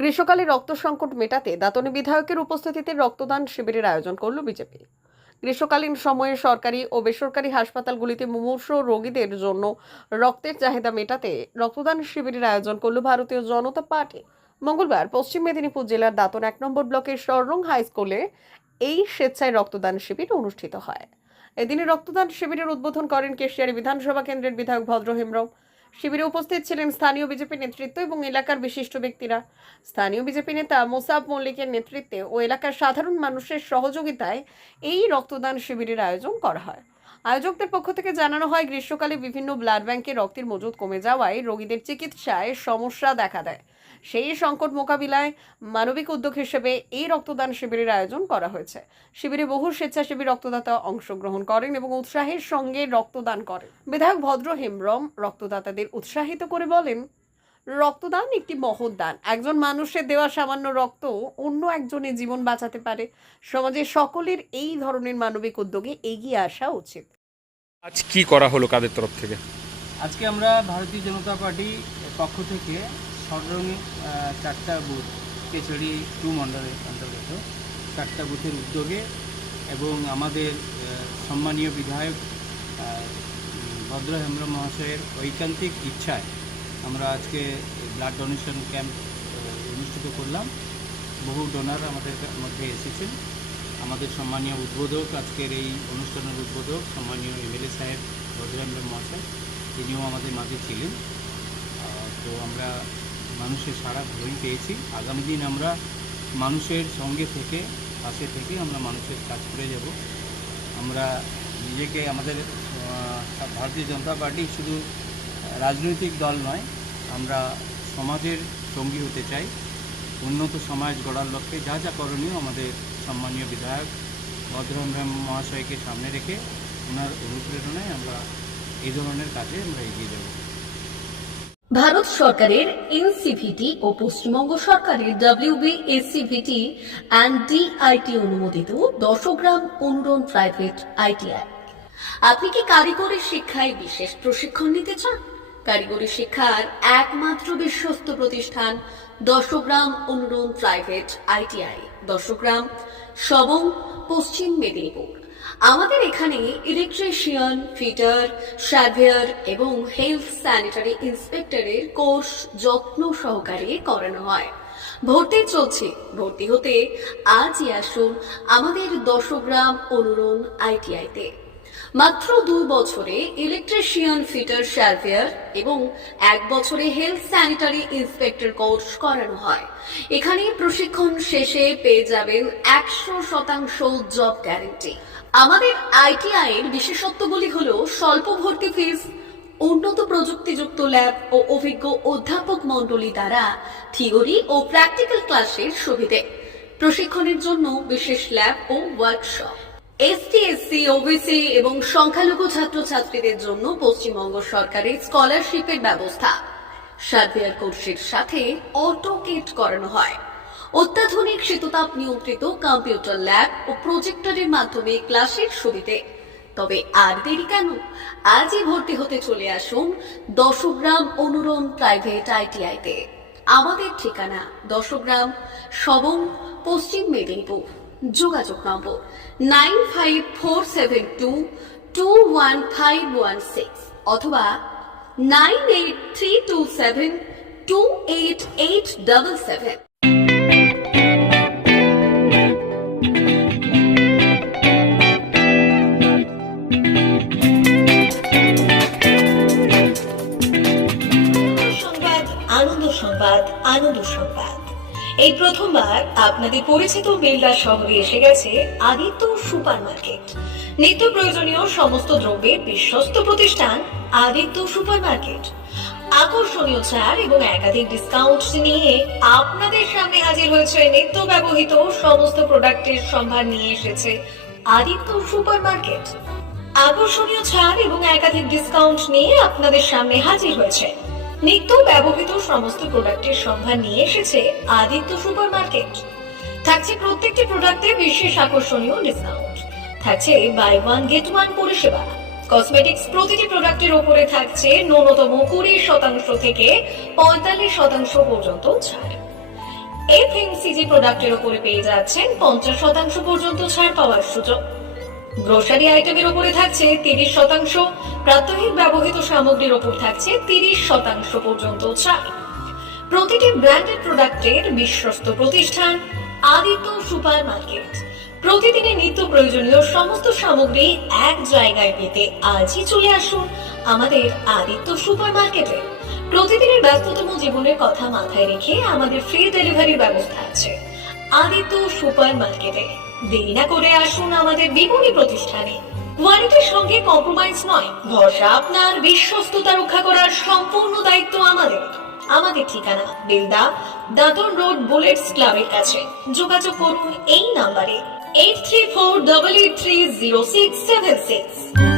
গ্রীষ্মকালে রক্ত সংকট মেটাতে দাতনে বিধায়কের উপস্থিতিতে রক্তদান শিবিরের আয়োজন করল বিজেপি। গ্রীষ্মকালীন সময়ে সরকারি ও বেসরকারি হাসপাতালগুলিতে মুমূর্ষ রোগীদের জন্য রক্তের চাহিদা মেটাতে রক্তদান শিবিরের আয়োজন করল ভারতীয় জনতা পার্টি। মঙ্গলবার পশ্চিম মেদিনীপুর জেলার দাতন 1 নম্বর ব্লকের শররং হাই স্কুলে এই স্বেচ্ছায় রক্তদান শিবির অনুষ্ঠিত হয়। এদিনে রক্তদান শিবিরের উদ্বোধন করেন কেশিয়ারি বিধানসভা কেন্দ্রের বিধায়ক ভদ্র হেমব্রম। শিবিরে উপস্থিত ছিলেন স্থানীয় বিজেপি নেতৃত্ব এবং এলাকার বিশিষ্ট ব্যক্তিরা। স্থানীয় বিজেপি নেতা মোসাব মল্লিকের নেতৃত্বে ও এলাকার সাধারণ মানুষের সহযোগিতায় এই রক্তদান শিবিরের আয়োজন করা হয়। আয়োজকদের পক্ষ থেকে জানানো হয়, গ্রীষ্মকালে বিভিন্ন ব্লাড ব্যাংকে রক্তের মজুদ কমে যাওয়ায় রোগীদের চিকিৎসায় সমস্যা দেখা দেয়। সেই সংকট মোকাবিলায় মানবিক উদ্যোগ হিসেবে এই রক্তদান শিবিরের আয়োজন করা হয়েছে। শিবিরে বহু স্বেচ্ছাসেবী রক্তদাতা অংশগ্রহণ করেন এবং উৎসাহের সঙ্গে রক্তদান করেন। বিধায়ক ভদ্র হেমব্রম রক্তদাতাদের উৎসাহিত করে বলেন, রক্তদান একটি মহৎ দান। একজন মানুষের দেওয়া সামান্য রক্ত অন্য একজনের জীবন বাঁচাতে পারে। সমাজের সকলের এই ধরনের মানবিক উদ্যোগে এগিয়ে আসা উচিত। আজ কি করা হলো কাদের তরফ থেকে? আজকে আমরা ভারতীয় জনতা পার্টি পক্ষ থেকে সররঙে 4টা বুথ, কেশিয়ারি 2 মণ্ডলের অন্তর্গত 4টা বুথের উদ্যোগে এবং আমাদের সম্মানীয় বিধায়ক ভদ্র হেমব্রম মহাশয়ের ঐকান্তিক ইচ্ছায় আমরা আজকে ব্লাড ডোনেশন ক্যাম্প অনুষ্ঠিত করলাম। বহু ডোনার আমাদের মধ্যে এসেছেন। আমাদের সম্মানীয় উদ্বোধক, আজকের এই অনুষ্ঠানের উদ্বোধক সম্মানীয় এমএলএ সাহেব ভদ্র হেমব্রম মহাশয়, তিনিও আমাদের মাঝে ছিলেন। তো আমরা মানুষের সারা ভালোই পেয়েছি। আগামী দিন আমরা মানুষের সঙ্গে থেকে, পাশে থেকে আমরা মানুষের কাজ করে যাব। আমরা নিজেকে, আমাদের ভারতীয় জনতা পার্টি শুধু রাজনৈতিক দল নয়, আমরা সমাজের সঙ্গী হতে চাই। উন্নত সমাজ গড়ার লক্ষ্যে যা যা করণীয় আমাদের সম্মানীয় বিধায়ক ভদ্র হেমব্রম মহাশয়কে সামনে রেখে ওনার অনুপ্রেরণায় আমরা এই ধরনের কাজে আমরা এগিয়ে যাব। ভারত সরকারের এনসিভিটি ও পশ্চিমবঙ্গ সরকারের WBSCVT অ্যান্ড DIT অনুমোদিত 10 গ্রাম অনুরণ প্রাইভেট ITI। আপনি কি কারিগরি শিক্ষায় বিশেষ প্রশিক্ষণ নিতে চান? কারিগরি শিক্ষার একমাত্র বিশ্বস্ত প্রতিষ্ঠান 10 গ্রাম অনুরণ প্রাইভেট ITI, 10 গ্রাম, সবং, পশ্চিম মেদিনীপুর। আমাদের এখানে ইলেকট্রিশিয়ান, ফিটার, সার্ভেয়ার এবং হেলথ স্যানিটারি ইন্সপেক্টরের কোর্স যত্ন সহকারে করানো হয়। ভর্তি চলছে। ভর্তি হতে আজই আসুন আমাদের 10 গ্রাম অনুরণ ITI-তে। মাত্র 2 বছরে ইলেকট্রিশিয়ান, ফিটার, সার্ভেয়ার এবং 1 বছরে হেলথ স্যানিটারি ইন্সপেক্টর কোর্স করানো হয়। এখানে প্রশিক্ষণ শেষে পেয়ে যাবেন 100% জব গ্যারান্টি। আমাদের ITI এর বিশেষত্বগুলি হলো স্বল্প ভর্তি ফিস, উন্নত প্রযুক্তিযুক্ত ল্যাব ও অভিজ্ঞ অধ্যাপক মণ্ডলী দ্বারা থিওরি ও প্র্যাকটিক্যাল ক্লাসের সুবিধে, প্রশিক্ষণের জন্য বিশেষ ল্যাব ও ওয়ার্কশপ, ST, SC, OBC এবং সংখ্যালঘু ছাত্রছাত্রীদের জন্য পশ্চিমবঙ্গ সরকারের স্কলারশিপের ব্যবস্থা। সার্ভেয়ার কোর্সের সাথে অটোকেট করানো হয়। অত্যাধুনিক শীততাপ নিয়ন্ত্রিত কম্পিউটার ল্যাব ও প্রজেক্টরের মাধ্যমে ক্লাসের সুবিধে। তবে আর দেরি কেন? আজই ভর্তি হতে চলে আসুন 10 গ্রাম অনুরণ প্রাইভেট ITI-তে। আমাদের ঠিকানা 10 গ্রাম, সবং, পশ্চিম মেদিনীপুর। যোগাযোগ নম্বর 9547221516 অথবা 9832728877। আনন্দ সংবাদ, আনন্দ সংবাদ। এই প্রথমবার আপনাদের পরিচিত বেলদা শহরে এসে গেছে আদিত্য সুপার মার্কেট। নিত্য প্রয়োজনীয় সমস্ত দ্রব্যের বিশ্বস্ত প্রতিষ্ঠান আদিত্য সুপার মার্কেট। আকর্ষণীয় ছাড় এবং একাধিক ডিসকাউন্ট নিয়ে আপনাদের সামনে হাজির হয়েছে। নিত্য ব্যবহৃত সমস্ত প্রোডাক্টের সম্ভার নিয়ে এসেছে আদিত্য সুপার মার্কেট। আকর্ষণীয় ছাড় এবং একাধিক ডিসকাউন্ট নিয়ে আপনাদের সামনে হাজির হয়েছে। নিত্য ব্যবহৃত সমস্ত প্রোডাক্টের সম্ভার নিয়ে এসেছে আদিত্য সুপার মার্কেট। থাকছে প্রত্যেকটি প্রোডাক্টে বিশেষ আকর্ষণীয় ডিসকাউন্ট। থাকছে বাই 1 গেট 1 পরিষেবা। কসমেটিক্স প্রতিটি প্রোডাক্টের উপরে থাকছে ন্যূনতম 20% থেকে 45% পর্যন্ত ছাড়। FMCG প্রোডাক্টের উপরে পেয়ে যাচ্ছেন 50% পর্যন্ত ছাড় পাওয়ার সুযোগ। গ্রোসারি আইটেমের উপরে থাকছে 30%, প্রাত্যহিক ব্যবহৃত সামগ্রীর উপর থাকছে 30% পর্যন্ত ছাড়। প্রতিটি ব্র্যান্ডেড প্রোডাক্টের বিশ্বস্ত প্রতিষ্ঠান আদিত্য সুপার মার্কেট। প্রতিদিনের নিত্য প্রয়োজনীয় সমস্ত সামগ্রী এক জায়গায় পেতে আজই চলে আসুন আমাদের আদিত্য সুপার মার্কেটে। প্রতিদিনের ব্যস্ততম জীবনের কথা মাথায় রেখে আমাদের ফ্রি ডেলিভারির ব্যবস্থা আছে আদিত্য সুপার মার্কেটে। দেরি না করে আসুন আমাদের বিপণী প্রতিষ্ঠানে। কোয়ালিটির সঙ্গে কম্প্রোমাইজ নয়, ভরসা আপনার, বিশ্বস্ততা রক্ষা করার সম্পূর্ণ দায়িত্ব আমাদের। আমাদের ঠিকানা বেলদা, দাদন রোড, বুলেটস ক্লাবের কাছে। যোগাযোগ করুন এই নাম্বারে 8348830676।